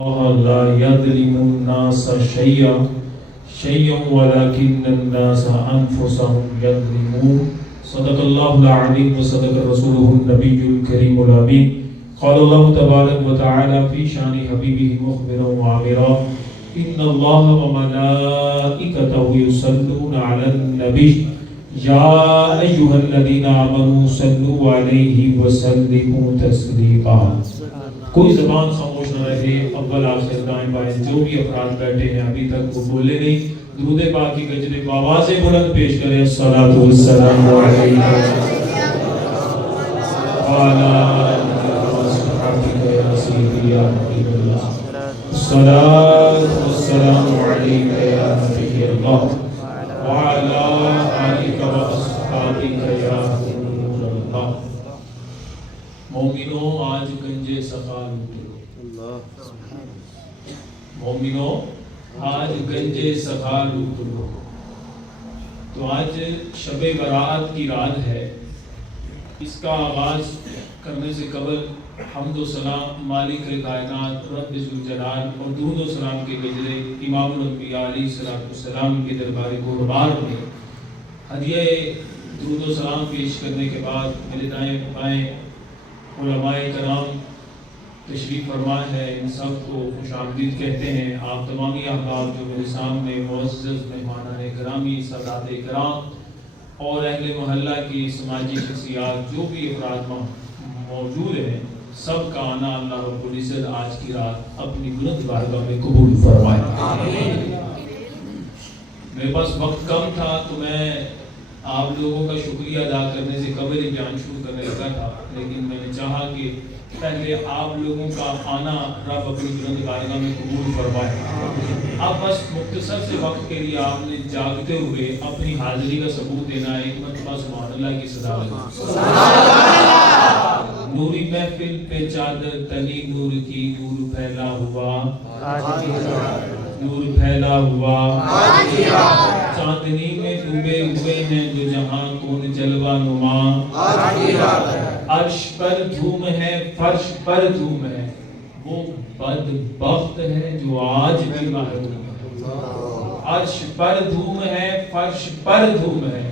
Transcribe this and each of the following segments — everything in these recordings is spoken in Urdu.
لا يظلم الناس شيئا ولكن الناس أنفسهم يظلمون. صدق الله العظيم وصدق رسوله النبي الكريم الأمين. قال الله تبارك وتعالى في شان حبيبه مخبرا وعامرا إن الله وملائكته يصلون على النبي يا أيها الذين آمنوا صلوا عليه وسلموا تسليما. کوئی زبان خاموش نہ رہے، اول آخر دائیں بائیں جو بھی افراد بیٹھے ہیں ابھی تک وہ بولے نہیں، درود پاک کی گجرے بآوازیں بلند پیش کریں. الصلاۃ والسلام علیک وعلی اصحابک یا سیدی یا حبیب اللہ. الصلاۃ والسلام علیک یا نبی اللہ وعلی آلک واصحابک یا نور اللہ. مومنوں آج گنجے سخا لوٹ لو. مومنوں آج گنجے سخا لوٹ لو. تو آج شب برات کی رات ہے. اس کا آغاز کرنے سے قبل حمد و سلام مالک کائنات رب ذوالجلال اور درود و سلام کے گجرے امام الانبیاء علیہ السلام کے دربار قربان میں ہدیہ درود و سلام پیش کرنے کے بعد میرے دائیں بائیں علماء کرام تشریف فرما ہے. ان سب کو خوش آمدید کہتے ہیں. آپ تمامی احباب جو میرے سامنے معزز مہمانان گرامی سادات کرام اور اہل محلہ کی سماجی شخصیات جو بھی افراد موجود ہیں، سب کا آنا اللہ رب العزت آج کی رات اپنی بلند بارگاہ میں قبول فرمائے. میرے پاس وقت کم تھا تو میں آپ لوگوں کا شکریہ ادا کرنے سے قبل ہی بیان شروع کرنے لگا تھا، لیکن میں نے چاہا کہ پہلے آپ لوگوں کا آنا رب اپنی بلند بارگاہ میں قبول فرمائے. اب بس مختصر سے وقت کے لیے آپ نے جاگتے ہوئے اپنی حاضری کا ثبوت دینا ہے. ایک مرتبہ سبحان اللہ کی صدا نوری محفل پہ چادر تنی نور کی نور پھیلا ہوا نور پھیلا ہوا چاندنی میں ڈوبے ہوئے ہیں جو جہاں کون جلوہ نما. عرش پر دھوم ہے فرش پر دھوم ہے وہ بدبخت ہے جو آج بھی محروم ہے. عرش پر دھوم ہے فرش پر دھوم ہے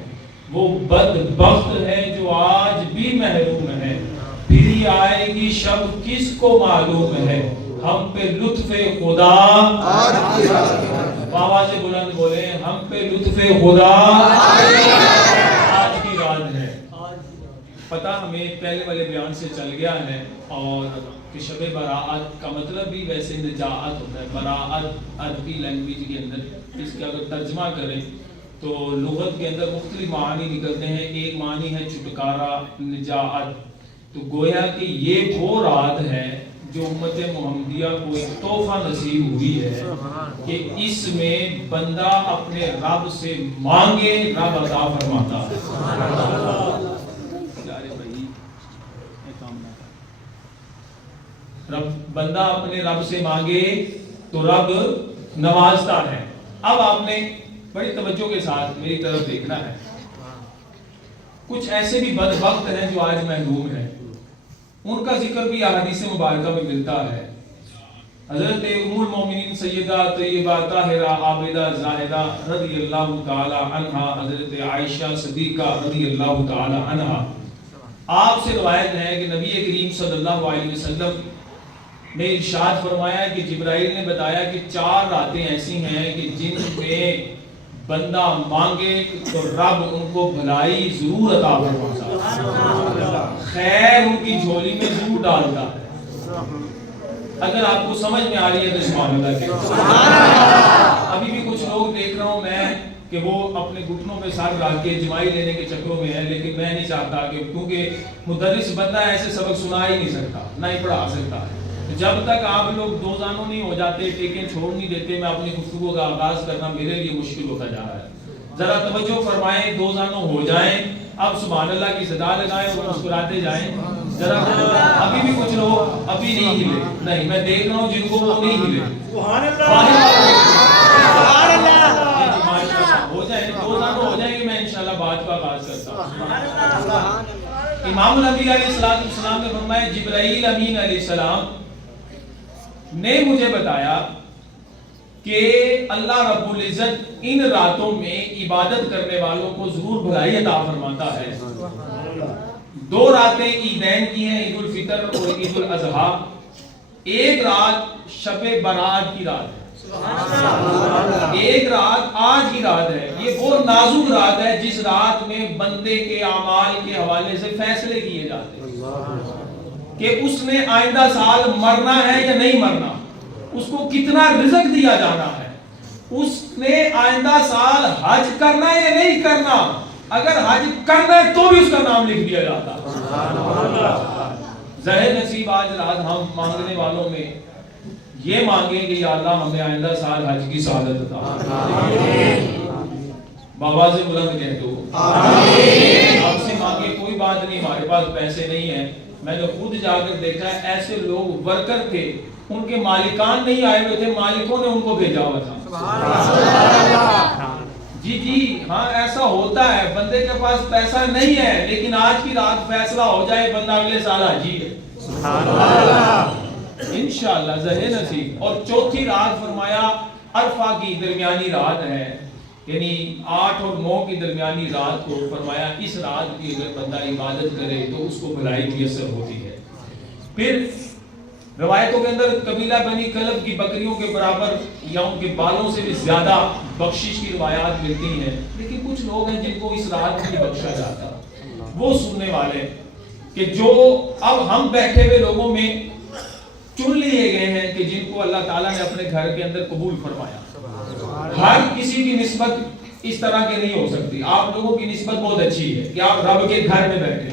وہ بدبخت ہے جو آج بھی محروم ہے. پھر آئے گی شب کس کو معلوم ہے ہم پہ لطف خدا آواز بلند بولے ہم پہ لطف خدا آج کی رات ہے. پتہ ہمیں پہلے والے بیان سے چل گیا ہے اور کہ شب براءت کا مطلب بھی ویسے نجات ہوتا ہے. براءت عربی لینگویج کے اندر اس کا اگر ترجمہ کریں تو لغت کے اندر مختلف معنی نکلتے ہیں. ایک معنی ہے چھٹکارا نجات. تو گویا کہ یہ وہ رات ہے جو امت محمدیہ کو ایک تحفہ نصیب ہوئی ہے کہ اس میں بندہ اپنے رب سے مانگے رب عطا فرماتا ہے. بندہ اپنے رب سے مانگے تو رب نوازتا ہے. اب آپ نے بڑی توجہ کے ساتھ میری طرف دیکھنا ہے. کچھ ایسے بھی بدبخت ہیں جو آج محروم ہیں، ان کا ذکر بھی احادیث مبارکہ میں ملتا ہے. حضرت ام المومنین سیدہ طیبہ طاہرہ عابدہ زاہدہ رضی اللہ تعالی عنہا، حضرت عائشہ صدیقہ رضی اللہ تعالی عنہا، آپ سے روایت ہے کہ نبی کریم صلی اللہ علیہ وسلم نے ارشاد فرمایا کہ جبرائیل نے بتایا کہ 4 راتیں ایسی ہیں کہ جن میں بندہ مانگے تو رب ان کو بھلائی ضرور عطا فرماتا ہے، خیر ان کی جھولی میں ضرور ڈالتا ہے. اگر آپ کو سمجھ میں آ رہی ہے تو سبحان اللہ کے. ابھی بھی کچھ لوگ دیکھ رہا ہوں میں کہ وہ اپنے گھٹنوں پہ سر رکھ کے جمائی لینے کے چکروں میں ہے، لیکن میں نہیں چاہتا کہ کیونکہ مدرس بندہ ایسے سبق سنا ہی نہیں سکتا نہ ہی پڑھا سکتا ہے. جب تک آپ لوگ دو زانوں نہیں ہو جاتے، ٹیکیں چھوڑ نہیں دیتے، میں اپنی گفتگو کا آغاز کرنا میرے لیے مشکل ہوتا جا رہا ہے. ذرا توجہ فرمائیں، 2 زانوں ہو جائیں. اب سبحان اللہ کی صدا لگائیں اور مسکراتے جائیں. ذرا ابھی بھی کچھ لوگ ابھی نہیں ہلے. نہیں، میں دیکھ رہا ہوں جن کو وہ نہیں ہلے. سبحان اللہ ہو جائیں، 2 زانوں ہو جائیں گے، میں انشاءاللہ بات کا آغاز کرتا ہوں. امام الانبیاء علیہ السلام نے فرمایا جبرائیل امین علیہ السلام نے مجھے بتایا کہ اللہ رب العزت ان راتوں میں عبادت کرنے والوں کو ضرور بھلائی عطا فرماتا ہے. 2 راتیں عیدین کی ہیں، عید الفطر اور عید الاضحیٰ. ایک رات شب برات کی رات ہے، ایک رات آج کی رات ہے. یہ وہ نازک رات ہے جس رات میں بندے کے اعمال کے حوالے سے فیصلے کیے جاتے ہیں کہ اس نے آئندہ سال مرنا ہے یا نہیں مرنا، اس کو کتنا رزق دیا جانا ہے، اس نے آئندہ سال حج کرنا ہے یا نہیں کرنا. اگر حج کرنا ہے تو بھی اس کا نام لکھ دیا جاتا. ظاہر نصیب آج رات ہم مانگنے والوں میں یہ مانگیں کہ یا اللہ ہمیں آئندہ سال حج کی سعادت عطا. بابا سے بلند کہہ دو آپ سے مانگے کوئی بات نہیں، ہمارے پاس پیسے نہیں ہیں. میں نے خود جا کر دیکھا ہے ایسے لوگ ورکر تھے، ان کے مالکان نہیں آئے ہوئے تھے، مالکوں نے ان کو بھیجا ہوا تھا. جی ہاں ایسا ہوتا ہے، بندے کے پاس پیسہ نہیں ہے لیکن آج کی رات فیصلہ ہو جائے بندہ اگلے سال حاجی ہے انشاءاللہ ظاہر نصیب. اور چوتھی رات فرمایا عرفہ کی درمیانی رات ہے، یعنی 8 اور 9 کی درمیانی رات کو فرمایا اس رات کی اگر بندہ عبادت کرے تو اس کو بھلائی میسر ہوتی ہے. پھر روایتوں کے اندر قبیلہ بنی کلب کی بکریوں کے برابر یا ان کے بالوں سے بھی زیادہ بخشش کی روایات ملتی ہیں. لیکن کچھ لوگ ہیں جن کو اس رات میں بخشا جاتا، وہ سننے والے کہ جو اب ہم بیٹھے ہوئے لوگوں میں چن لیے گئے ہیں کہ جن کو اللہ تعالیٰ نے اپنے گھر کے اندر قبول فرمایا. ہر کسی کی نسبت اس طرح کی نہیں ہو سکتی. آپ لوگوں کی نسبت بہت اچھی ہے کہ آپ رب کے گھر میں بیٹھے.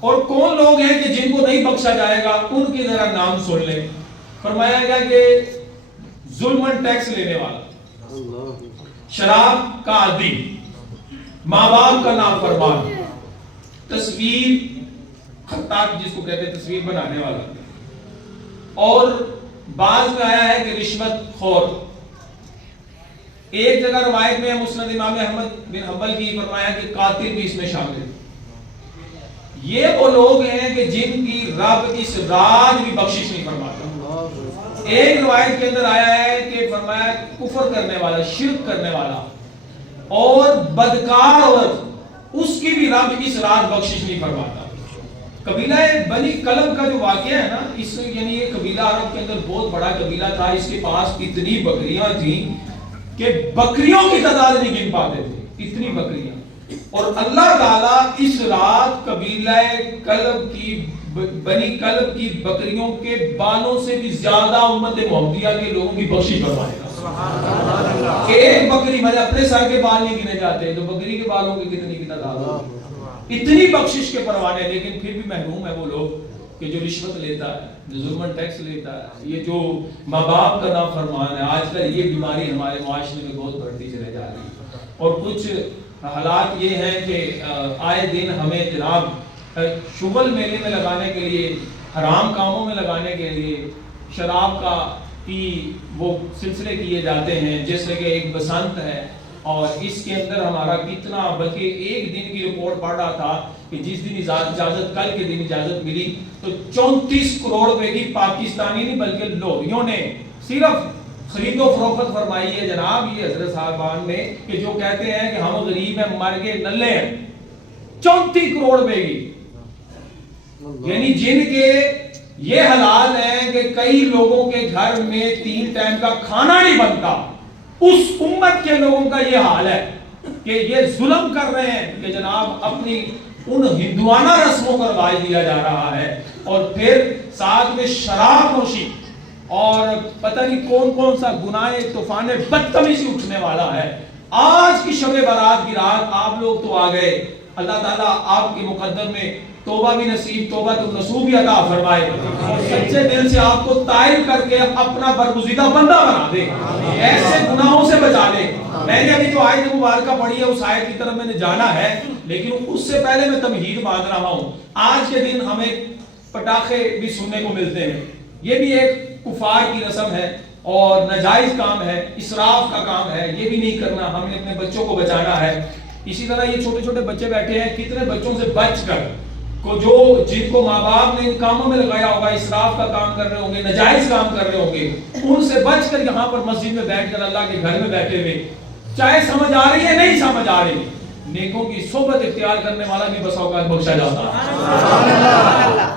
اور کون لوگ ہیں کہ جن کو نہیں بخشا جائے گا، ان کے ذرا نام سن لیں. فرمایا گیا کہ ظلمن ٹیکس لینے والا، شراب کا عادی، ماں باپ کا نافرمان، تصویر خطاط جس کو کہتے ہیں تصویر بنانے والا، اور بعض میں آیا ہے کہ رشوت خور. ایک جگہ روایت میں مسند امام احمد بن حنبل کی فرمایا کہ قاتل بھی اس میں شامل ہے. یہ وہ لوگ ہیں کہ جن کی رب اس رات بھی بخشش نہیں فرماتا. ایک روایت کے اندر آیا ہے کہ فرمایا کفر کرنے والا، شرک کرنے والا اور بدکار عورت، اس کی بھی رب اس رات بخشش نہیں فرماتا. قبیلہ بنی کلب کا جو واقعہ ہے نا، اس یعنی یہ قبیلہ عرب کے اندر بہت بڑا قبیلہ تھا. اس کے پاس اتنی بکریاں تھیں کہ بکریوں کی تعداد نہیں گن پاتے تھے، اتنی بکریاں. اور اللہ تعالیٰ اس رات قبیلہ کلب کی بنی کلب کی بکریوں کے بالوں سے بھی زیادہ امت محمدیہ کے لوگوں کی بخشش فرمائے گا. ایک بکری، میں اپنے سر کے بال نہیں گنے جاتے تو بکری کے بالوں کی کتنی کی تعداد، اتنی بخشش کے پروانے. لیکن پھر بھی محروم ہے وہ لوگ کہ جو رشوت لیتا ہے، جو ظلمن ٹیکس لیتا ہے، یہ جو ماں باپ کا نافرمان ہے. آج کل یہ بیماری ہمارے معاشرے میں بہت بڑھتی چلے جا رہی ہے. اور کچھ حالات یہ ہیں کہ آئے دن ہمیں جناب شغل میلے میں لگانے کے لیے، حرام کاموں میں لگانے کے لیے شراب کا کی وہ سلسلے کیے جاتے ہیں. جیسے کہ ایک بسنت ہے اور اس کے اندر ہمارا کتنا، بلکہ ایک دن کی رپورٹ پڑھ رہا تھا کہ جس دن اجازت، کل کے دن اجازت ملی تو 34 کروڑ روپے کی پاکستانی نہیں بلکہ لوریوں نے صرف خرید و فروخت فرمائی ہے. جناب یہ حضرت صاحبان نے کہ جو کہتے ہیں کہ ہم غریب ہیں، مر گئے نلے ہیں، 34 کروڑ روپے کی، یعنی جن کے یہ حالات ہیں کہ کئی لوگوں کے گھر میں 3 ٹائم کا کھانا نہیں بنتا. اس امت کے لوگوں کا یہ حال ہے کہ یہ ظلم کر رہے ہیں کہ جناب اپنی ان ہندوانہ رسموں کو رواج دیا جا رہا ہے. اور پھر ساتھ میں شراب نوشی اور پتہ نہیں کون کون سا گناہ طوفان بدتمیزی اٹھنے والا ہے. آج کی شب برات کی رات آپ لوگ تو آ گئے، اللہ تعالیٰ آپ کے مقدر میں توبہ بھی نصیب، توبہ تو نصوب بھی عطا فرمائے اور سچے دل سے آپ کو تائب کر کے اپنا برگزیدہ بندہ بنا دے، ایسے گناہوں سے بچا لے. میں نے ابھی جو آیت مبارکہ پڑھی ہے اس آیت کی طرف میں نے جانا ہے، لیکن اس سے پہلے میں تمہید باندھ رہا ہوں. آج کے دن ہمیں پٹاخے بھی سننے کو ملتے ہیں، یہ بھی ایک کفار کی رسم ہے اور ناجائز کام ہے، اسراف کا کام ہے. یہ بھی نہیں کرنا، ہم نے اپنے بچوں کو بچانا ہے. اسی طرح یہ چھوٹے چھوٹے بچے بیٹھے ہیں، کتنے بچوں سے بچ کر کو جو جن کو ماں باپ نے ان کاموں میں لگایا ہوگا، اسراف کا کام کر رہے ہوں گے، ناجائز کام کر رہے ہوں گے، ان سے بچ کر یہاں پر مسجد میں بیٹھ کر اللہ کے گھر میں بیٹھے ہوئے، چاہے سمجھ آ رہی ہے نہیں سمجھ آ رہی، نیکوں کی صحبت اختیار کرنے والا بھی بسا اوقات بخشا جاتا ہے۔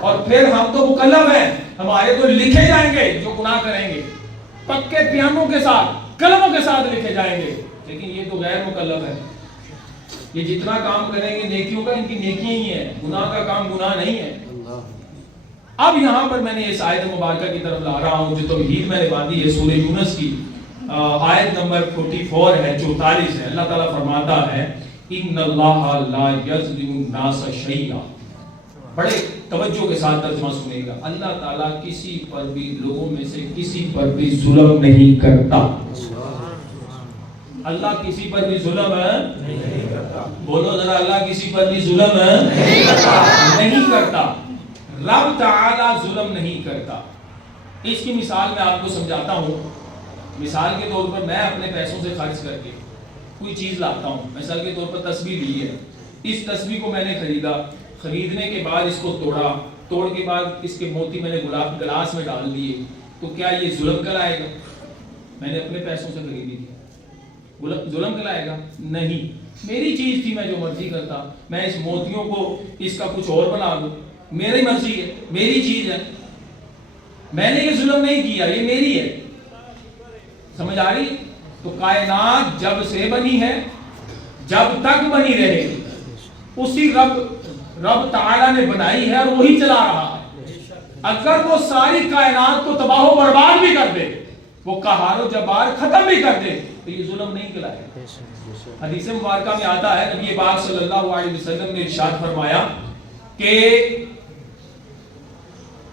اور پھر ہم تو مکلف ہیں، ہمارے تو لکھے جائیں گے جو گناہ کریں گے، پکے پیانوں کے ساتھ، قلموں کے ساتھ لکھے جائیں گے، لیکن یہ تو غیر مکلف ہے۔ یہ جتنا کام کریں گے نیکیوں کا، ان کی نیکیاں ہی ہیں، گناہ کا کام گناہ نہیں ہے۔ اب یہاں پر میں نے اس آیت مبارکہ کی طرف لا رہا ہوں جو توحید میں نے باندھی ہے، سورہ یونس کی آیت نمبر 44 ہے، 44 ہے۔ اللہ تعالیٰ فرماتا ہے ان اللہ لا یظلم الناس شیئا، بڑے توجہ کے ساتھ ترجمہ سنے گا، اللہ تعالیٰ کسی پر بھی، لوگوں میں سے کسی پر بھی ظلم نہیں کرتا۔ اللہ کسی پر بھی ظلم نہیں کرتا، بولو ذرا، اللہ کسی پر بھی ظلم نہیں کرتا، رب تعالیٰ ظلم نہیں کرتا۔ اس کی مثال میں آپ کو سمجھاتا ہوں۔ مثال کے طور پر میں اپنے پیسوں سے خرچ کر کے کوئی چیز لاتا ہوں، مثال کے طور پر تسبیح لی ہے، اس تسبیح کو میں نے خریدا، خریدنے کے بعد اس کو توڑ کے بعد اس کے موتی میں نے گلاس میں ڈال دیے، تو کیا یہ ظلم کہلائے گا؟ میں نے اپنے پیسوں سے خریدی تھی، ظلم کہلائے گا؟ نہیں، میری چیز تھی، میں جو مرضی کرتا، میں اس موتیوں کو اس کا کچھ اور بنا دوں، میری مرضی ہے، میری چیز ہے، میں نے یہ ظلم نہیں کیا، یہ میری ہے۔ سمجھ آ رہی؟ تو کائنات جب سے بنی ہے، جب تک بنی رہے گی، اسی رب تعالیٰ نے بنائی ہے اور وہی چلا رہا ہے۔ اگر وہ ساری کائنات کو تباہ و برباد بھی کر دے، وہ قہار و جبار ختم بھی کر دے، تو یہ ظلم نہیں کہلائے۔ حدیث مبارکہ میں آتا ہے، نبی پاک صلی اللہ علیہ وسلم نے ارشاد فرمایا کہ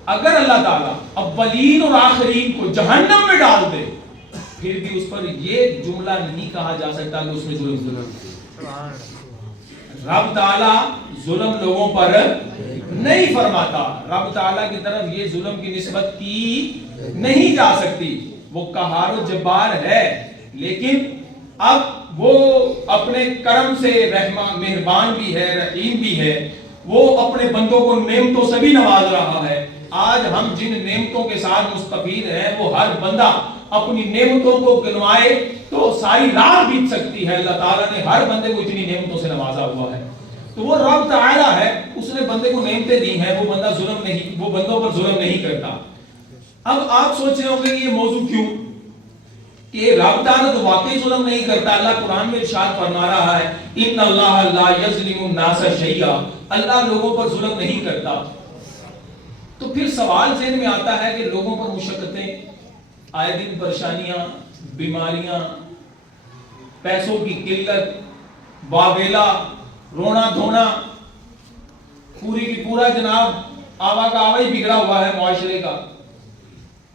اگر اللہ تعالیٰ اولین اور آخرین کو جہنم میں ڈال دے، پھر بھی اس پر یہ جملہ نہیں کہا جا سکتا کہ اس میں ظلم۔ رب تعالیٰ ظلم لوگوں پر نہیں فرماتا، رب تعالیٰ کی طرف یہ ظلم کی نسبت کی نہیں جا سکتی، وہ قہار و جبار ہے، لیکن اب وہ اپنے کرم سے مہربان بھی ہے، رحیم بھی ہے، وہ اپنے بندوں کو نعمتوں سے بھی نواز رہا ہے۔ آج ہم جن نعمتوں کے ساتھ مستفید ہیں، وہ ہر بندہ اپنی نعمتوں کو گنوائے تو ساری رات بیت سکتی ہے۔ اللہ تعالیٰ نے ہر بندے کو اتنی نعمتوں سے نوازا ہوا ہے، تو وہ رب تعالیٰ ہے، اس نے بندے کو نعمتیں دی ہیں، وہ بندوں پر ظلم نہیں کرتا۔ اب آپ سوچ رہے ہوں گے کہ یہ موضوع کیوں، کہ رب تعالیٰ تو واقعی ظلم نہیں کرتا۔ اللہ قرآن میں ارشاد فرما رہا ہے ان اللہ لا یظلم الناس شیئا، اللہ لوگوں پر ظلم نہیں کرتا۔ تو پھر سوال ذہن میں آتا ہے کہ لوگوں پر مشقتیں، آئے دن پریشانیاں، بیماریاں، پیسوں کی قلت، واویلا، رونا دھونا، پوری کی پورا جناب آوا کا آوا ہی بگڑا ہوا ہے، معاشرے کا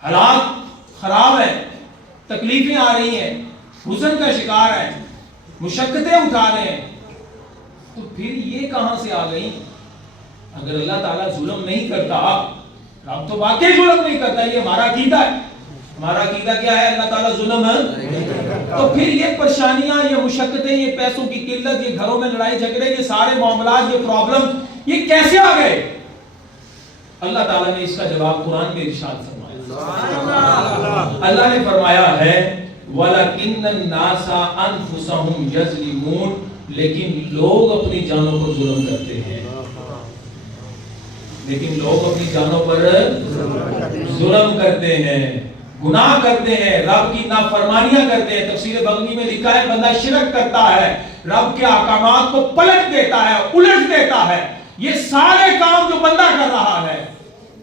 حالات خراب ہیں، تکلیفیں آ رہی ہیں، حزن کا شکار ہیں، مشقتیں اٹھا رہے ہیں، تو پھر یہ کہاں سے آ گئی؟ اگر اللہ تعالیٰ ظلم نہیں کرتا، رب تو واقعی ظلم نہیں کرتا، یہ ہمارا عقیدہ ہے۔ ہمارا عقیدہ کیا ہے؟ اللہ تعالیٰ ظلم ہے۔ تو پھر یہ پریشانیاں، یہ مشقتیں، یہ پیسوں کی قلت، یہ گھروں میں لڑائی جھگڑے، یہ سارے معاملات، یہ پرابلم، یہ کیسے آ گئے؟ اللہ تعالیٰ نے اس کا جواب قرآن میں ارشاد فرمایا۔ اللہ نے فرمایا ہے وَلَكِنَّ النَّاسَ أَنفُسَهُمْ يَظْلِمُونَ، لیکن لوگ اپنی جانوں پر ظلم کرتے ہیں، لیکن لوگ اپنی جانوں پر ظلم کرتے ہیں، گناہ کرتے ہیں، رب کی نافرمانیاں کرتے ہیں۔ تفسیر بغوی میں لکھا ہے بندہ شرک کرتا ہے، رب کے احکامات کو پلٹ دیتا ہے، الٹ دیتا ہے، یہ سارے کام جو بندہ کر رہا ہے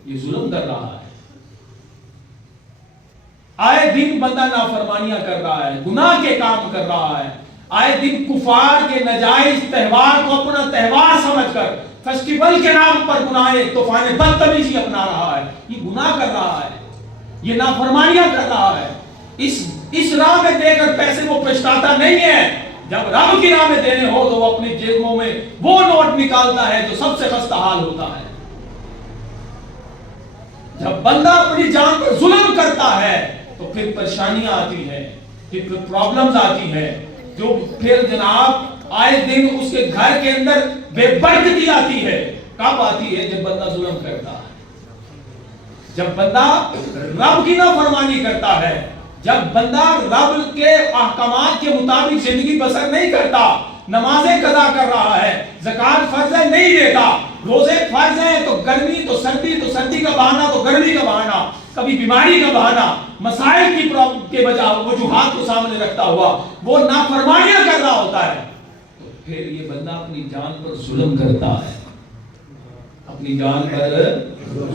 یہ ظلم کر رہا ہے۔ آئے دن بندہ نافرمانیاں کر رہا ہے، گناہ کے کام کر رہا ہے، آئے دن کفار کے ناجائز تہوار کو اپنا تہوار سمجھ کر فیسٹیول کے نام پر گناہ طوفان بدتمیزی اپنا رہا ہے، یہ گناہ کر رہا ہے، یہ نافرمانیاں کر رہا ہے۔ اس راہ میں دے کر پیسے وہ پچھتاتا نہیں ہے، جب رب کی راہ میں دینے ہو تو وہ اپنی جیبوں میں وہ نوٹ نکالتا ہے جو سب سے خستہ حال ہوتا ہے۔ جب بندہ اپنی جان پر ظلم کرتا ہے تو پھر پریشانیاں آتی ہیں، پھر پرابلمز آتی ہیں، جو پھر جناب آئے دن اس کے گھر کے اندر بے برکتی آتی ہے، کب آتی ہے؟ جب بندہ ظلم کرتا ہے، جب بندہ رب کی نافرمانی کرتا ہے، جب بندہ رب کے احکامات کے مطابق زندگی بسر نہیں کرتا، نمازیں قضا کر رہا ہے، زکوٰۃ فرض ہے نہیں دیتا، روزے فرض ہیں تو گرمی تو سردی کا بہانہ تو گرمی کا بہانہ، کبھی بیماری کا بہانہ، مسائل کے بجائے وجوہات کو سامنے رکھتا ہوا وہ نافرمانیاں کر رہا ہوتا ہے، تو پھر یہ بندہ اپنی جان پر ظلم کرتا ہے، اپنی جان پر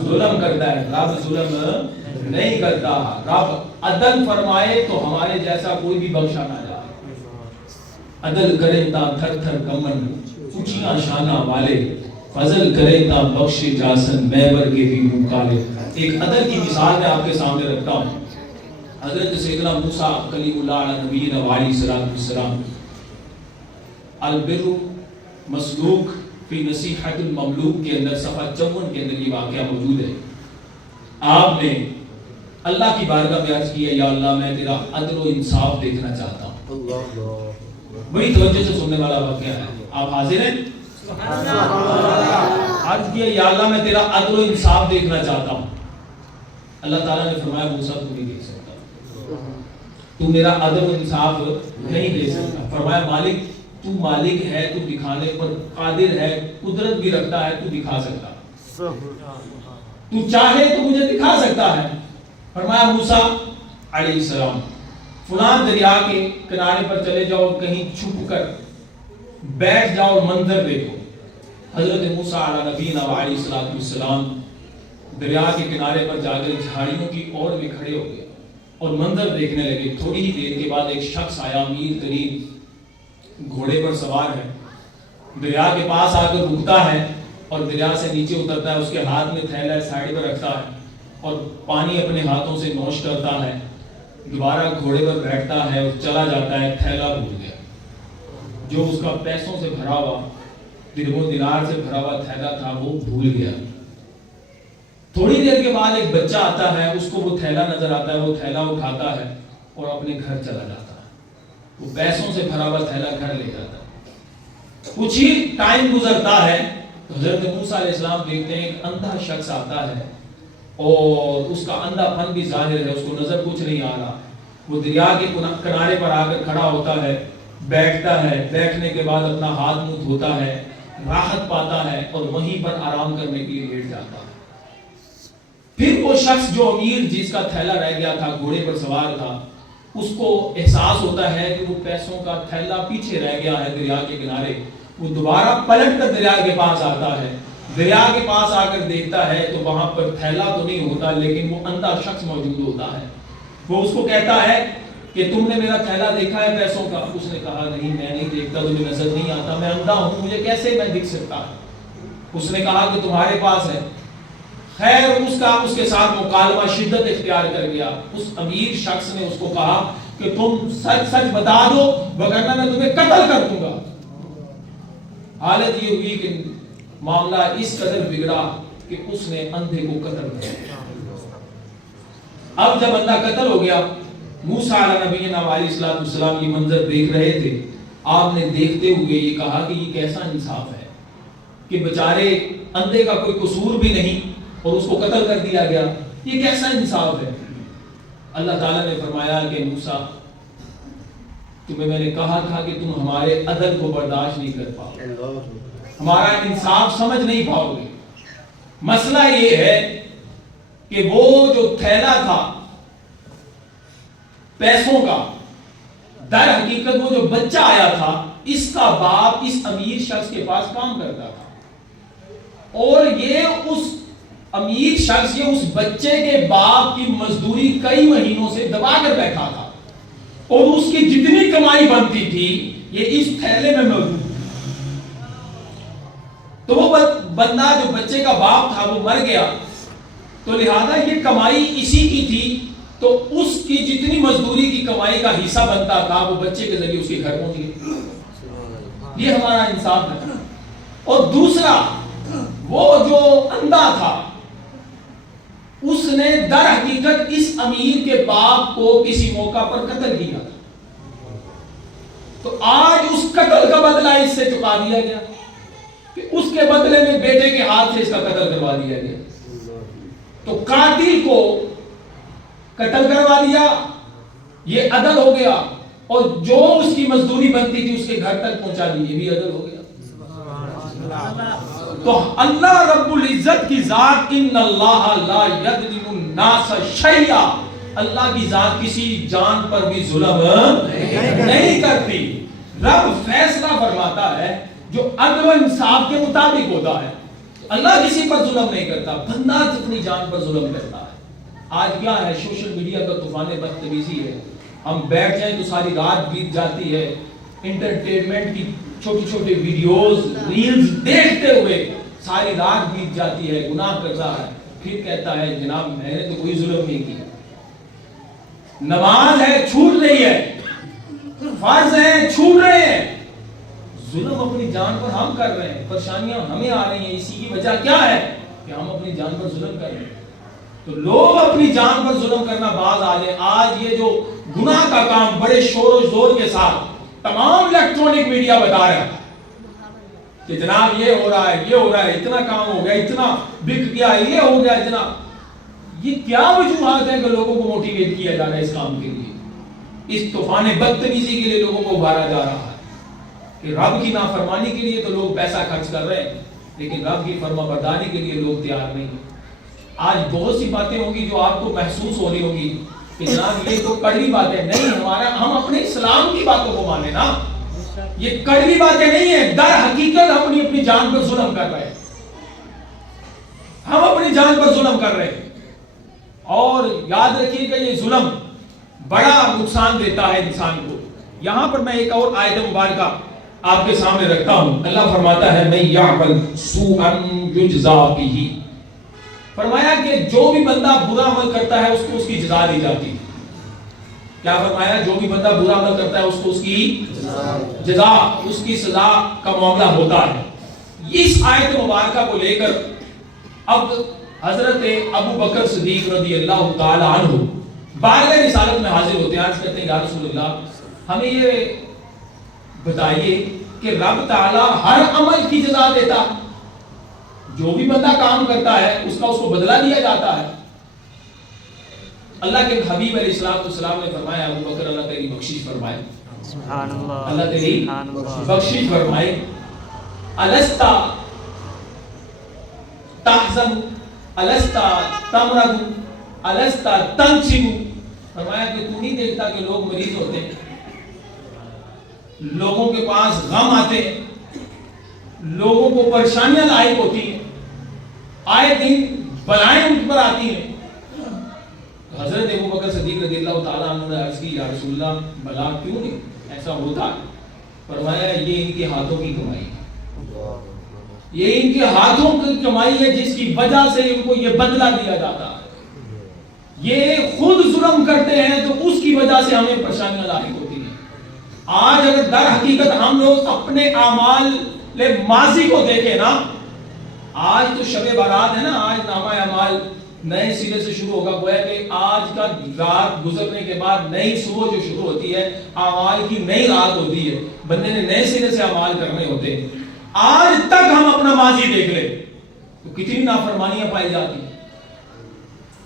ظلم کرتا ہے۔ رب ظلم نہیں کرتا، رب عدل فرمائے تو ہمارے جیسا کوئی بھی بخشا نہ جائے، عدل کرے تا تھر تھر کمن اونچیاں شانہ والے، فضل کرے تا بخش جاسن میور کے بھی منہ کالے۔ ایک عدل کی مثال میں آپ کے سامنے رکھتا ہوں۔ حضرت سیدنا موسیٰ کلیم اللہ علیہ نبینا علیہ السلام، البر مسلوک فی نصیحت المملوک کے اندر صفحہ 54 کے اندر یہ واقعہ موجود ہے۔ آپ نے اللہ کی بارگاہ میں عرض کیا، یا اللہ میں تیرا عدل و انصاف دیکھنا چاہتا ہوں۔ بڑی توجہ سے سننے والا واقعہ ہے، آپ حاضر ہیں؟ عرض کیا، یا اللہ میں تیرا عدل و انصاف دیکھنا چاہتا ہوں۔ اللہ تعالیٰ نے فرمایا، موسیٰ تو نہیں دیکھ سکتا، تو میرا عدل و انصاف نہیں دیکھ سکتا۔ فرمایا، مالک تو مالک ہے، تو دکھانے پر قادر ہے، قدرت بھی رکھتا ہے، تو دکھا سکتا، تو چاہے تو مجھے دکھا سکتا ہے۔ فرمایا، موسیٰ علیہ السلام فلان دریا کے کنارے پر چلے جاؤ، کہیں چھپ کر بیٹھ جاؤ اور منظر دیکھو۔ حضرت موسیٰ علیہ نبینا علیہ السلام دریا کے کنارے پر جا کر جھاڑیوں کی اور میں کھڑے ہو گئے اور منظر دیکھنے لگے۔ تھوڑی ہی دیر کے بعد ایک شخص آیا، امیر ترین گھوڑے پر سوار ہے، دریا کے پاس آ کر رکتا ہے اور دریا سے نیچے اترتا ہے، اس کے ہاتھ میں تھیلا ہے، سائیڈ پر رکھتا ہے اور پانی اپنے ہاتھوں سے نوش کرتا ہے، دوبارہ گھوڑے پر بیٹھتا ہے اور چلا جاتا ہے۔ تھیلا بھول گیا، جو اس کا پیسوں سے بھرا ہوا، درہم و دینار سے بھرا ہوا تھیلا تھا، وہ بھول گیا۔ تھوڑی دیر کے بعد ایک بچہ آتا ہے، اس کو وہ تھیلا نظر آتا ہے، وہ تھیلا اٹھاتا ہے اور اپنے گھر چلا جاتا ہے، وہ پیسوں سے بھرا ہوا تھیلا گھر لے جاتا ہے۔ کچھ ہی ٹائم گزرتا ہے تو حضرت موسیٰ علیہ السلام دیکھتے ہیں ایک اندھا شخص آتا ہے اور اس کا اندھا پن بھی ظاہر ہے، اس کو نظر کچھ نہیں آ رہا۔ وہ دریا کے کنارے پر آ کر کھڑا ہوتا ہے، بیٹھتا ہے، بیٹھنے کے بعد اپنا ہاتھ منہ دھوتا ہے، راحت پاتا ہے اور وہیں پر آرام کرنے کے لیے لیٹ جاتا ہے۔ پھر وہ شخص جو امیر جس کا تھیلا رہ گیا تھا، گھوڑے پر سوار تھا، اس کو احساس ہوتا ہے کہ وہ پیسوں کا تھیلا پیچھے رہ گیا ہے دریا کے کنارے۔ وہ دوبارہ پلٹ کر دریا کے پاس آتا ہے، دریا کے پاس آ کر دیکھتا ہے تو وہاں پر تھیلا تو نہیں ہوتا، لیکن وہ اندھا شخص موجود ہوتا ہے۔ وہ اس کو کہتا ہے کہ تم نے میرا تھیلا دیکھا ہے پیسوں کا؟ اس نے کہا، نہیں میں نہیں دیکھتا، تمہیں نظر نہیں آتا، میں اندھا ہوں، مجھے کیسے میں دکھ سکتا؟ اس نے کہا کہ تمہارے پاس ہے۔ خیر اس کے ساتھ مکالمہ شدت اختیار کر گیا۔ اس امیر شخص نے اس کو کہا کہ تم سچ سچ بتا دو وگرنہ میں تمہیں قتل کر دوں گا۔ حالت یہ ہوئی کہ معاملہ اس قدر بگڑا کہ اس نے اندھے کو قتل کر دیا۔ اب جب اندھا قتل ہو گیا، موسیٰ علیہ نبینا علیہ السلام یہ منظر دیکھ رہے تھے۔ آپ نے دیکھتے ہوئے یہ کہا کہ یہ کیسا انصاف ہے کہ بیچارے اندھے کا کوئی قصور بھی نہیں اور اس کو قتل کر دیا گیا، یہ کیسا انصاف ہے؟ اللہ تعالیٰ نے فرمایا کہ موسیٰ تمہیں میں نے کہا تھا کہ تم ہمارے عدل کو برداشت نہیں کر پاؤ، ہمارا انصاف سمجھ نہیں پاؤ گے۔ مسئلہ یہ ہے کہ وہ جو تھیلا تھا پیسوں کا، در حقیقت وہ جو بچہ آیا تھا اس کا باپ اس امیر شخص کے پاس کام کرتا تھا، اور یہ اس امیر شخص یہ اس بچے کے باپ کی مزدوری کئی مہینوں سے دبا کر بیٹھا تھا، اور اس کی جتنی کمائی بنتی تھی یہ اس تھیلے میں موجود تھی۔ تو وہ بندہ جو بچے کا باپ تھا وہ مر گیا، تو لہذا یہ کمائی اسی کی تھی، تو اس کی جتنی مزدوری کی کمائی کا حصہ بنتا تھا وہ بچے کے ذریعے اس کے گھر پہنچ گیا۔ یہ ہمارا انصاف ہے۔ اور دوسرا، وہ جو اندھا تھا اس نے در حقیقت اس امیر کے باپ کو کسی موقع پر قتل کیا تھا، تو آج اس قتل کا بدلہ اس سے چکا دیا گیا کہ کہ اس کے بدلے میں بیٹے کے ہاتھ سے اس کا قتل کروا دیا گیا. تو قاتل کو قتل کروا دیا، یہ عدل ہو گیا، اور جو اس کی مزدوری بنتی تھی اس کے گھر تک پہنچا دی، یہ بھی عدل ہو گیا. تو اللہ رب العزت کی ذات ان اللہ لا یظلم الناس شیئا، اللہ کی ذات کسی جان پر بھی ظلم نہیں کرتی. رب فیصلہ فرماتا ہے جو عدل و انصاف کے مطابق ہوتا ہے. اللہ کسی پر ظلم نہیں کرتا، بندہ اپنی جان پر ظلم کرتا ہے. آج کیا ہے، سوشل میڈیا کا طوفان بدتمیزی ہے. ہم بیٹھ جائیں تو ساری رات بیت جاتی ہے انٹرٹینمنٹ کی چھوٹی چھوٹی ویڈیوز ریلز دیکھتے ہوئے، ساری رات بیت جاتی ہے، گناہ کرتا ہے، پھر کہتا ہے جناب میں نے تو کوئی ظلم نہیں کیا. نماز ہے چھوٹ رہی ہے، فرض ہے چھوٹ رہے ہیں، ظلم اپنی جان پر ہم کر رہے ہیں، پریشانیاں ہمیں آ رہی ہیں. اسی کی وجہ کیا ہے کہ ہم اپنی جان پر ظلم کر رہے ہیں. تو لوگ اپنی جان پر ظلم کرنا باز آ جائے. آج یہ جو گناہ کا کام بڑے شور و زور کے ساتھ تمام الیکٹرونک میڈیا بتا رہا ہے کہ جناب یہ ہو رہا ہے، یہ ہو رہا ہے، اتنا کام ہو گیا، اتنا بک گیا، یہ ہو گیا جناب. یہ کیا وجوہات ہیں کہ لوگوں کو موٹیویٹ کیا جا رہا ہے اس کام کے لیے؟ اس طوفان بدتمیزی کے لیے لوگوں کو ابھارا جا رہا ہے کہ رب کی نافرمانی کے لیے تو لوگ پیسہ خرچ کر رہے ہیں، لیکن رب کی فرما برداری کے لیے لوگ تیار نہیں ہیں. آج بہت سی باتیں ہوں گی جو آپ کو محسوس ہو رہی ہوگی کہ جناب یہ تو کڑوی باتیں نہیں، ہم اپنے اسلام کی باتوں کو مانیں نا. یہ کڑوی باتیں نہیں ہیں، در حقیقت ہم اپنی جان پر ظلم کر رہے ہیں، ہم اپنی جان پر ظلم کر رہے ہیں. اور یاد رکھیے کہ یہ ظلم بڑا نقصان دیتا ہے انسان کو. یہاں پر میں ایک اور آیت مبارکہ آپ کے سامنے رکھتا ہوں. اللہ فرماتا ہے من یعمل سوءا یجزا بہ، فرمایا کہ جو بھی بندہ برا عمل کرتا ہے اس کو اس کی جزا دی جاتی ہے. کیا فرمایا؟ جو بھی بندہ برا عمل کرتا ہے اس کو اس کی جزا، اس کی سزا کا معاملہ ہوتا ہے. اس آیت مبارکہ کو لے کر اب حضرت ابو بکر صدیق رضی اللہ تعالی عنہ بارگاہ رسالت میں حاضر ہوتے ہیں. عرض کرتے ہیں یا رسول اللہ ہمیں یہ بتائیے کہ رب تعالی ہر عمل کی جزا دیتا، جو بھی بندہ کام کرتا ہے اس کا اس کو بدلہ دیا جاتا ہے؟ اللہ کے حبیب علیہ السلام نے فرمایا ابو بکر اللہ تیری بخشش فرمائے، سبحان اللہ، اللہ تیری بخشش فرمائے. الستا تحزن الستا تمرد الستا تنصب، فرمایا کہ تو نہیں دیکھتا کہ لوگ مریض ہوتے ہیں، لوگوں کے پاس غم آتے ہیں، لوگوں کو پریشانیاں لاحق ہوتی ہیں، آئے دن بلائیں ان پر آتی ہیں. حضرت ابو بکر صدیق رضی اللہ تعالیٰ عنہ نے عرض کی یا رسول اللہ بلا کیوں نہیں ایسا ہوتا ہے؟ فرمایا یہ ان کے ہاتھوں کی کمائی ہے، یہ ان کے ہاتھوں کی کمائی ہے جس کی وجہ سے ان کو یہ بدلہ دیا جاتا ہے. یہ خود ظلم کرتے ہیں تو اس کی وجہ سے ہمیں پریشانیاں لاحق ہوتی ہیں. آج اگر در حقیقت ہم لوگ اپنے اعمال ماضی کو دیکھیں نا، آج تو شب بارات ہے نا، آج نامہ اعمال نئے سرے سے شروع ہوگا. گویا کہ آج کا رات گزرنے کے بعد نئی صبح جو شروع ہوتی ہے، اعمال کی نئی رات ہوتی ہے، بندے نے نئے سرے سے اعمال کرنے ہوتے ہیں. آج تک ہم اپنا ماضی دیکھ لیں تو کتنی نافرمانیاں پائی جاتی ہیں،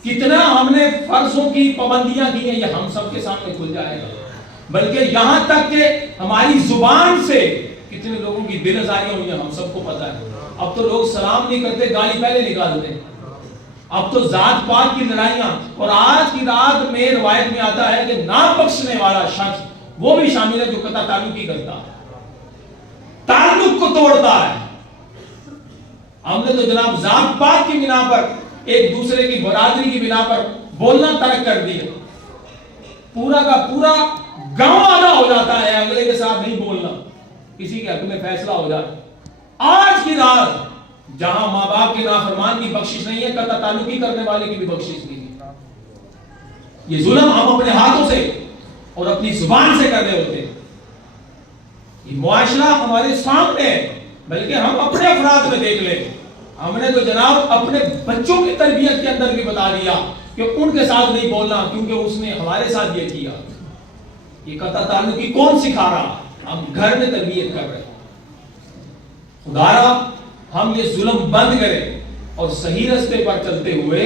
کتنا ہم نے فرضوں کی پابندیاں کی ہیں، یہ ہم سب کے سامنے کھل جائے گا. بلکہ یہاں تک کہ ہماری زبان سے کتنے لوگوں کی بے نظاریاں ہوئی ہیں ہم سب کو پتا ہے. اب تو لوگ سلام نہیں کرتے، گالی پہلے نکالتے ہیں. اب تو ذات پات کی لڑائیاں، اور آج کی رات میں روایت میں آتا ہے کہ نہ بخشنے والا شخص وہ بھی شامل ہے جو قطع تعلقی کرتا ہے، تعلق کو توڑتا ہے. ہم نے تو جناب ذات پات کی بنا پر، ایک دوسرے کی برادری کی بنا پر بولنا ترک کر دیا. پورا کا پورا گاؤں آدھا ہو جاتا ہے اگلے کے ساتھ نہیں بولنا، کسی کے حق میں فیصلہ ہو جاتا ہے. آج کی رات جہاں ماں باپ کے نافرمان کی بخشش نہیں ہے، قطع تعلقی کرنے والے کی بھی بخشش نہیں ہے. یہ ظلم ہم اپنے ہاتھوں سے اور اپنی زبان سے کر رہے ہوتے ہیں. یہ معاشرہ ہمارے سامنے ہے، بلکہ ہم اپنے افراد میں دیکھ لیں. ہم نے تو جناب اپنے بچوں کی تربیت کے اندر بھی بتا دیا کہ ان کے ساتھ نہیں بولنا، کیونکہ اس نے ہمارے ساتھ یہ کیا. یہ قطع تعلقی کون سکھا رہا؟ ہم گھر میں تربیت کر رہے ہیں. خدا را ہم یہ ظلم بند کریں اور صحیح راستے پر چلتے ہوئے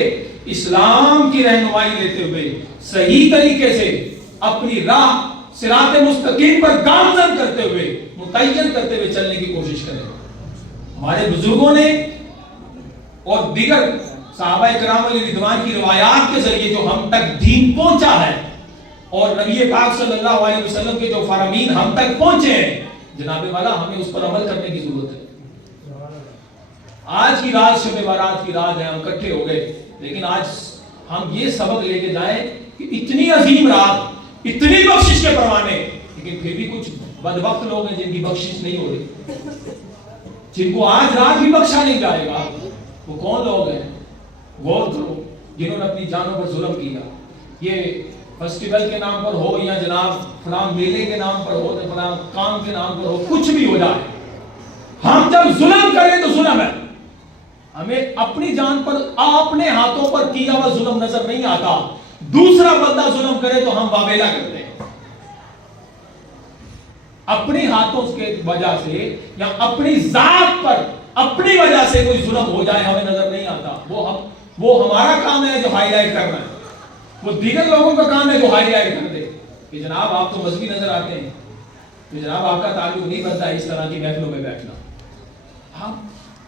اسلام کی رہنمائی لیتے ہوئے صحیح طریقے سے اپنی راہ صراط مستقیم پر گامزن کرتے ہوئے متعین کرتے ہوئے چلنے کی کوشش کریں. ہمارے بزرگوں نے اور دیگر صحابہ کرام علیہ رضوان کی روایات کے ذریعے جو ہم تک دین پہنچا ہے اور نبی پاک صلی اللہ علیہ وسلم کے جو فرامین ہم تک پہنچے ہیں جناب والا ہمیں اس پر عمل کرنے کی ضرورت ہے. آج کی رات شب بارات کی رات ہے, ہم اکٹھے ہو گئے, لیکن آج ہم یہ سبق لے کے جائیں کہ اتنی عظیم رات, اتنی بخشش کے پروانے, لیکن پھر بھی کچھ بدبخت لوگ ہیں جن کی بخشش نہیں ہو رہی, جن کو آج رات بھی بخشا نہیں جائے گا. وہ کون لوگ ہیں؟ غور کرو. جنہوں نے اپنی جانوں پر ظلم کیا, یہ فیسٹیول کے نام پر ہو یا جناب فلاں میلے کے نام پر ہو یا فلاں کام کے نام پر ہو, کچھ بھی ہو جائے, ہم جب ظلم کریں تو ظلم ہے. ہمیں اپنی جان پر اپنے ہاتھوں پر کیا ہوا ظلم نظر نہیں آتا, دوسرا بندہ ظلم کرے تو ہم واویلا کرتے ہیں. اپنی ہاتھوں کی وجہ سے یا اپنی ذات پر اپنی وجہ سے کوئی ظلم ہو جائے ہمیں نظر نہیں آتا. وہ ہمارا کام ہے جو ہائی لائٹ کرنا ہے, وہ دیگر لوگوں کا کام ہے جو ہائی لائٹ کر دے کہ جناب آپ تو مذہبی نظر آتے ہیں, تو جناب آپ کا تعلق نہیں بنتا اس طرح کی محفلوں میں بیٹھنا.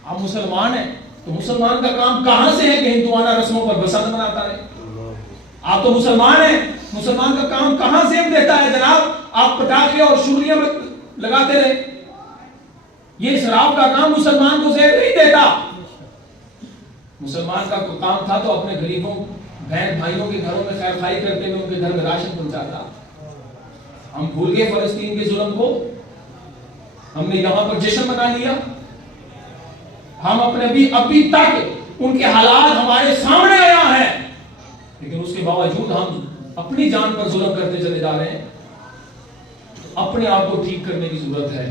آپ مسلمان ہیں تو مسلمان کا کام کہاں سے ہے کہ ہندوانہ رسموں پر بسنت مناتا رہے؟ آپ تو مسلمان ہیں, مسلمان کا کام کہاں سے دیتا ہے جناب آپ پٹاخے اور شغلیاں لگاتے رہے؟ یہ اسراف کا کام مسلمان کو زیب نہیں دیتا. مسلمان کا کام تھا تو اپنے غریبوں بہن بھائیوں کے گھروں میں خیر خائی کرتے ہوئے ان کے گھر میں راشن پہنچاتا. ہم بھول گئے فلسطین کے ظلم کو, ہم نے یہاں پر جشن منا لیا. ہم اپنے ابھی تک ان کے حالات ہمارے سامنے آیا ہے, لیکن اس کے باوجود ہم اپنی جان پر ظلم کرتے چلے جا رہے ہیں. اپنے آپ کو ٹھیک کرنے کی ضرورت ہے.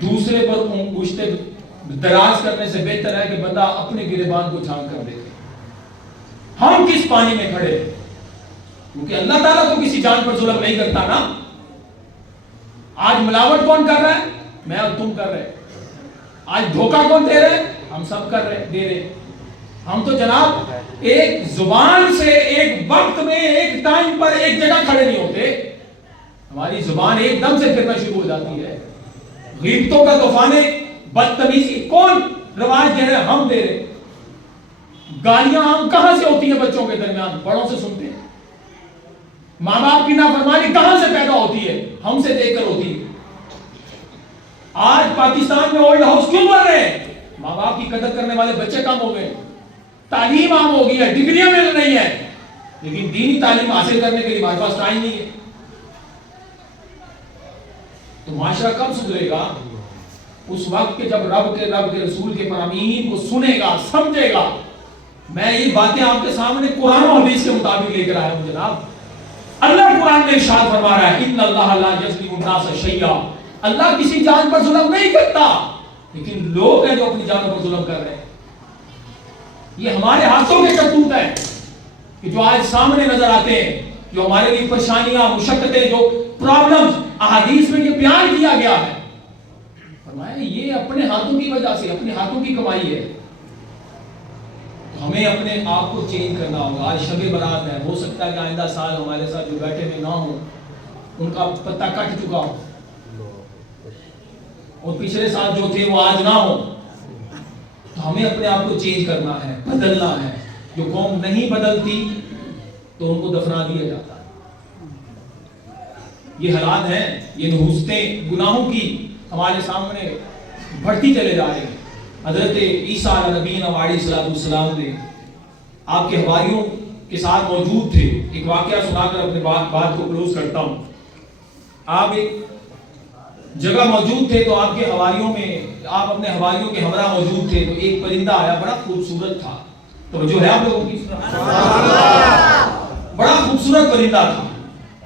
دوسرے پر انگشتیں دراز کرنے سے بہتر ہے کہ بندہ اپنے گریبان کو جھانک کر دیکھے ہم کس پانی میں کھڑے, کیونکہ اللہ تعالیٰ تو کسی جان پر ظلم نہیں کرتا نا. آج ملاوٹ کون کر رہا ہے؟ میں اور تم کر رہے. آج دھوکہ کون دے رہے؟ ہم سب دے رہے. ہم تو جناب ایک زبان سے ایک وقت میں ایک ٹائم پر ایک جگہ کھڑے نہیں ہوتے. ہماری زبان ایک دم سے پھرنا شروع ہو جاتی ہے. غیبتوں کا طوفانے, بدتمیزی کون رواج دے رہے؟ ہم دے رہے. گالیاں ہم کہاں سے ہوتی ہیں بچوں کے درمیان؟ بڑوں سے سنتے ہیں. ماں باپ کی نافرمانی کہاں سے پیدا ہوتی ہے؟ ہم سے دیکھ کر ہوتی ہے. آج پاکستان میں اولڈ ہاؤس کیوں بن رہے ہیں؟ ماں باپ کی قدر کرنے والے بچے کم ہو گئے, تعلیم عام ہو گئی ہے, ڈگریاں مل رہی ہیں, لیکن دینی تعلیم حاصل کرنے کے لیے ہمارے پاس ٹائم نہیں ہے. تو معاشرہ کب سدھرے گا؟ اس وقت کے جب رب کے رسول کے فرامین کو سنے گا, سمجھے گا. میں یہ باتیں آپ کے سامنے قرآن و حدیث کے مطابق لے کر آیا ہوں جناب. اللہ قرآن میں ارشاد فرما رہا ہے ان اللہ لا یظلم الناس شیئا, اللہ کسی جان پر ظلم نہیں کرتا, لیکن لوگ ہیں جو اپنی جانوں پر ظلم کر رہے ہیں. یہ ہمارے ہاتھوں کے کرتوت ہیں کہ جو آج سامنے نظر آتے ہیں, جو ہمارے لیے پریشانیاں, مشقتیں, جو پرابلمز احادیث میں یہ بیان کیا گیا ہے, فرمایا یہ اپنے ہاتھوں کی وجہ سے, اپنے ہاتھوں کی کمائی ہے. ہمیں اپنے آپ کو چینج کرنا ہوگا. آج شب برات ہے, ہو سکتا ہے کہ آئندہ سال ہمارے ساتھ جو بیٹھے ہوئے نہ ہوں, ان کا پتہ کٹ چکا ہو, اور پچھلے سال جو تھے وہ آج نہ ہو. تو ہمیں اپنے آپ کو چینج کرنا ہے, بدلنا ہے. جو قوم نہیں بدلتی تو ان کو دفنا دیا جاتا ہے. یہ حالات ہیں, یہ نحوستیں گناہوں کی ہمارے سامنے بڑھتی چلے جا رہے ہیں. حضرت عیسیٰ علیہ نبینا علیہ السلام نے آپ کے حواریوں کے ساتھ موجود تھے. ایک واقعہ سنا کر اپنے بات کو کلوز کرتا ہوں. آپ ایک جگہ موجود تھے تو آپ کے حواریوں میں, آپ اپنے حواریوں کے ہمراہ موجود تھے, تو ایک پرندہ آیا, بڑا خوبصورت تھا. تو جو ہے آپ لوگوں کی بڑا خوبصورت پرندہ تھا.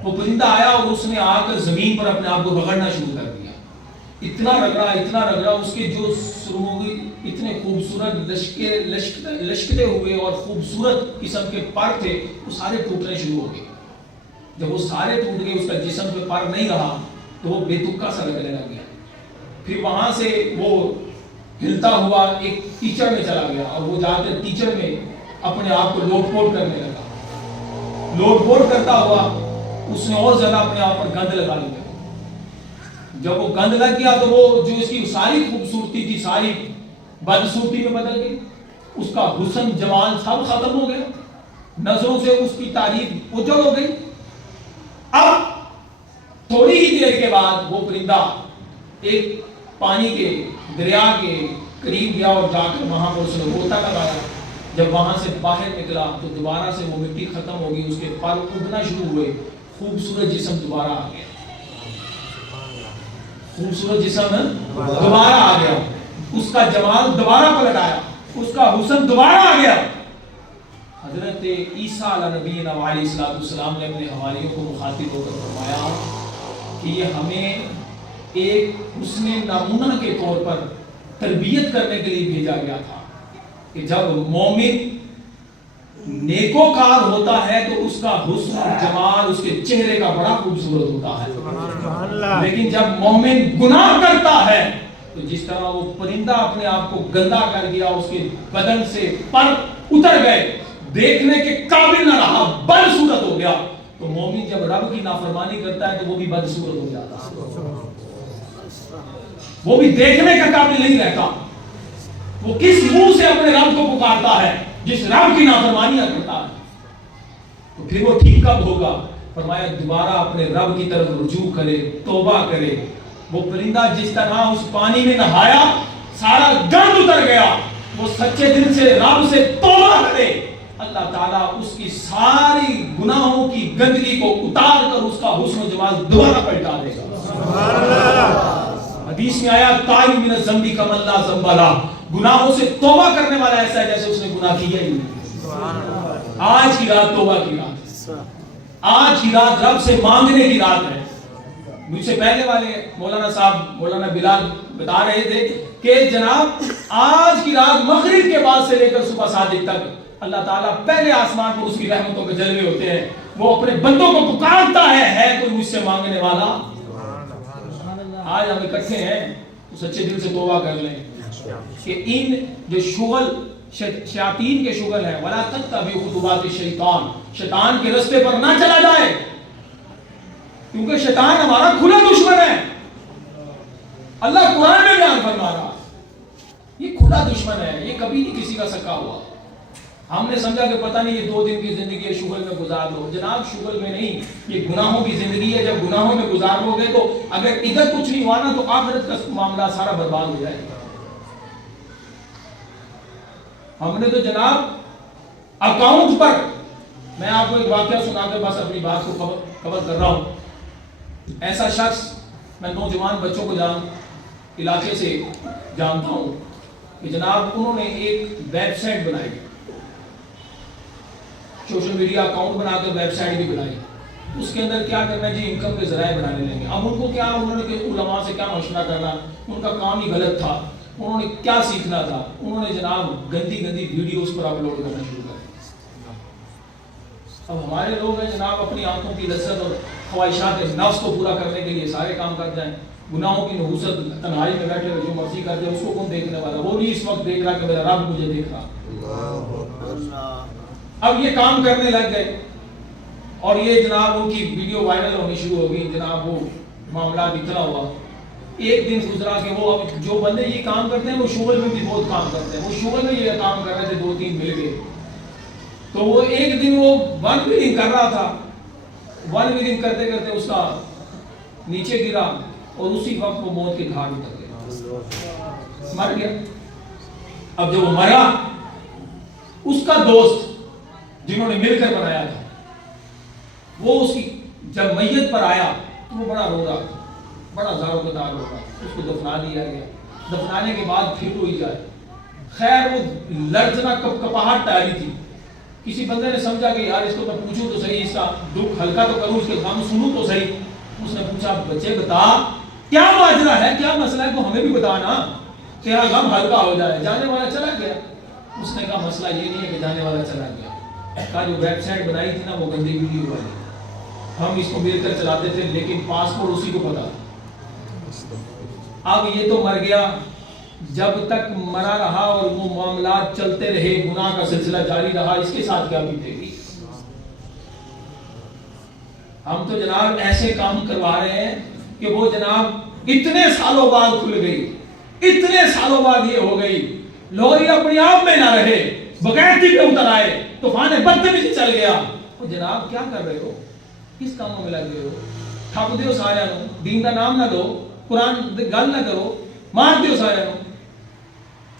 وہ پرندہ آیا اور اس نے آ کر زمین پر اپنے آپ کو رگڑنا شروع کر دیا. اتنا رگڑا, اس کے جو سرموگی اتنے خوبصورت لشکتے ہوئے اور خوبصورت قسم کے پر تھے, وہ سارے ٹوٹنے شروع ہو گئے. جب وہ سارے ٹوٹ گئے, اس کا جسم پہ پر نہیں رہا, تو وہ بے تکا سا لگنے لگ گیا. پھر وہاں سے وہ ہلتا ہوا ایک کیچڑ میں چلا گیا اور وہ جا کر کیچڑ میں اپنے آپ کو لوٹ پوٹ کرنے لگا. لوٹ پوٹ کرتا ہوا اس نے اور زیادہ اپنے آپ پر گند لگا لیا. جب وہ گند لگ گیا تو وہ جو اس کی ساری خوبصورتی تھی ساری بدصورتی میں بدل گئی. اس کا حسن جمال سب ختم ہو گیا. نظروں سے اس کی تعریف اجڑ ہو گئی. اب تھوڑی ہی دیر کے بعد وہ پرندہ ایک پانی کے دریا کے قریب گیا اور جا کر وہاں پر اس نے غوطہ لگایا. جب وہاں سے باہر نکلا تو دوبارہ سے وہ مٹی ختم ہو گئی. اس کے پر اگنا شروع ہوئے. خوبصورت جسم دوبارہ آ گیا. خوبصورت جسم دوبارہ آ گیا. اس کا جمال دوبارہ پلٹ آیا. اس کا حسن دوبارہ آ گیا. حضرت عیسیٰ علیہ نبینا علیہ السلام نے اپنے حواریوں کو مخاطب ہو کر فرمایا کہ یہ ہمیں ایک حسن نمونہ کے طور پر تربیت کرنے کے لیے بھیجا گیا تھا کہ جب مومن نیکوکار ہوتا ہے تو اس کا حسن جمال اس کے چہرے کا بڑا خوبصورت ہوتا ہے. لیکن جب مومن گناہ کرتا ہے تو جس طرح وہ پرندہ اپنے آپ کو گندا کر گیا, اس کے بدن سے پر اتر گئے, دیکھنے کے قابل نہ رہا, بدصورت ہو گیا, تو مومن جب رب کی نافرمانی کرتا ہے تو وہ بھی بدصورت ہو جاتا ہے. وہ بھی دیکھنے کا قابل نہیں رہتا. وہ کس منہ سے اپنے رب کو پکارتا ہے جس رب کی نافرمانیاں کرتا ہے. تو پھر وہ ٹھیک کب ہوگا؟ فرمایا دوبارہ اپنے رب کی طرف رجوع کرے, توبہ کرے. وہ پرندہ جس طرح اس پانی میں نہایا سارا گند اتر گیا, وہ سچے دل سے رب سے توبہ کرے, اللہ تعالیٰ اس کی ساری گناہوں کی گندگی کو اتار کر اس کا حسن و جمال دوبارہ پلٹا دے گا. حدیث میں آیا تائب من الذنب کمن لا ذنب لہ, گناہوں سے توبہ کرنے والا ایسا ہے جیسے اس نے گناہ کیا ہی نہیں. آج کی رات توبہ کی رات ہے. آج کی رات رب سے مانگنے کی رات ہے. مجھ سے پہلے والے مولانا صاحب مولانا بلال بتا رہے تھے کہ جناب آج کی رات مغرب کے بعد سے لے کر صبح صادق تک اللہ تعالیٰ پہلے آسمان پر اس کی رحمتوں کے جلوے ہوتے ہیں. وہ اپنے بندوں کو پکارتا ہے کوئی مجھ سے مانگنے والا. آج ہم اکٹھے ہیں تو سچے دل سے توبہ کر لیں کہ ان جو شغل شیاطین کے شغل ہیں ولا تتبعوا خطوات الشیطان, شیطان کے راستے پر نہ چلا جائے, کیونکہ شیطان ہمارا کھلا دشمن ہے. اللہ قرآن میں بیان فرما رہا یہ کھلا دشمن ہے, یہ کبھی نہیں کسی کا سکا ہوا. ہم نے سمجھا کہ پتہ نہیں یہ 2 دن کی زندگی ہے شغل میں گزار لو. جناب شغل میں نہیں, یہ گناہوں کی زندگی ہے. جب گناہوں میں گزار لو گے تو اگر ادھر کچھ نہیں ہوا نا تو آخرت کا معاملہ سارا برباد ہو جائے گا. ہم نے تو جناب اکاؤنٹ پر, میں آپ کو ایک واقعہ سنا کر بس اپنی بات کو کور کر رہا ہوں. ایسا شخص میں نوجوان بچوں کو علاقے سے جانتا ہوں کہ جناب انہوں نے ایک ویب سائٹ بنائی, سوشل میڈیا اکاؤنٹ بنا کر ویب سائٹ بھی بنائی. اس کے اندر کیا کرنا ہے جی, انکم کے ذرائع بنانے لیں گے. اب ان کو کیا, انہوں نے کہ علماء سے کیا مشورہ کرنا, ان کا کام ہی غلط تھا. انہوں نے کیا سیکھنا تھا, انہوں نے جناب گندی گندی ویڈیوز پر اپلوڈ کرنا شروع کر دیا. اب ہمارے لوگ ہیں جناب اپنی آنکھوں کی لذت اور خواہشات نفس کو پورا کرنے کے لیے سارے کام کر جائیں. گناہوں کی نحوست تنہائی میں بیٹھے جو مرضی کر دے, اس کو کون دیکھنے والا؟ وہ نہیں اس وقت دیکھ رہا کہ میرا رب مجھے دیکھ رہا. اب یہ کام کرنے لگ گئے اور یہ جناب ان کی ویڈیو وائرل ہونی شروع ہو گئی. جناب وہ معاملات اتنا ہوا, ایک دن گزرا کہ وہ اب جو بندے یہ کام کرتے ہیں وہ شغل میں بھی بہت کام کرتے ہیں. وہ شغل میں یہ کام کر رہے تھے, 2-3 مل گئے تو وہ ایک دن وہ ون ویڈنگ کر رہا تھا. ون ویڈنگ کرتے کرتے اس کا نیچے گرا اور اسی وقت وہ موت کے گھاٹ اتر گیا, مر گیا. اب جب وہ مرا, اس کا دوست جنہوں نے مل کر بنایا تھا وہ اس کی جب میت پر آیا تو وہ بڑا رو رہا تھا, بڑا زاروں کا دار ہو رہا. اس کو دفنا دیا گیا. دفنانے کے بعد پھر ہوئی جائے. خیر وہ لرزنا کپاہٹ ٹاری تھی. کسی بندے نے سمجھا کہ یار اس کو میں پوچھوں تو صحیح, اس کا دکھ ہلکا تو کروں, اس کے غم سنوں تو صحیح. اس نے پوچھا بچے بتا کیا ماجرا ہے, کیا مسئلہ ہے, تو ہمیں بھی بتانا, تیرا غم ہلکا ہو جائے. جانے والا چلا گیا. اس نے کہا مسئلہ یہ نہیں ہے کہ جانے والا چلا گیا, کہا جو ویب سائٹ بنائی تھی نا وہ گندی ویڈیو والی, ہم اس کو مل کر چلاتے تھے لیکن پاسپورٹ اسی کو پتا. اب یہ تو مر گیا, جب تک مرا رہا اور وہ معاملات چلتے رہے، گناہ کا سلسلہ جاری رہا، اس کے ساتھ کیا بیتے گی؟ ہم تو جناب ایسے کام کروا رہے ہیں کہ وہ جناب اتنے سالوں بعد کھل گئی، اتنے سالوں بعد یہ ہو گئی، لوری اپنی آپ میں نہ رہے، بغیرتی پہ اتر آئے، طوفان بدتمیزی چل گیا۔ وہ جناب کیا کر رہے ہو؟ کس کاموں میں لگ گئے ہو؟ ٹھپ دیو سارے نو، دین کا نام نہ لو، قرآن گل نہ کرو، مار دیو سارے نو۔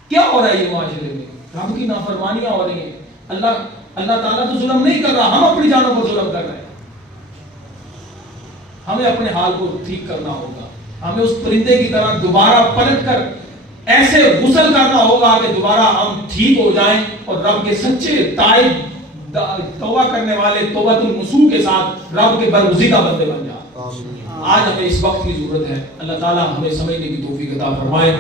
کیا ہو رہا ہے یہ معاشرے میں؟ رب کی نافرمانیاں ہو رہی ہیں۔ اللہ تعالیٰ تو ظلم نہیں کر رہا، ہم اپنی جانوں پر ظلم کر رہے ہیں۔ ہمیں اپنے حال کو ٹھیک کرنا ہوگا، ہمیں اس پرندے کی طرح دوبارہ پلٹ کر ایسے غسل کرنا ہوگا کہ دوبارہ ہم ٹھیک ہو جائیں اور رب کے سچے تائب توبہ کرنے والے توبۃ النصوح کے ساتھ رب کے برگزیدہ بندے بن جائیں۔ آج ہمیں اس وقت کی ضرورت ہے۔ اللہ تعالیٰ ہمیں سمجھنے کی توفیق عطا فرمائے۔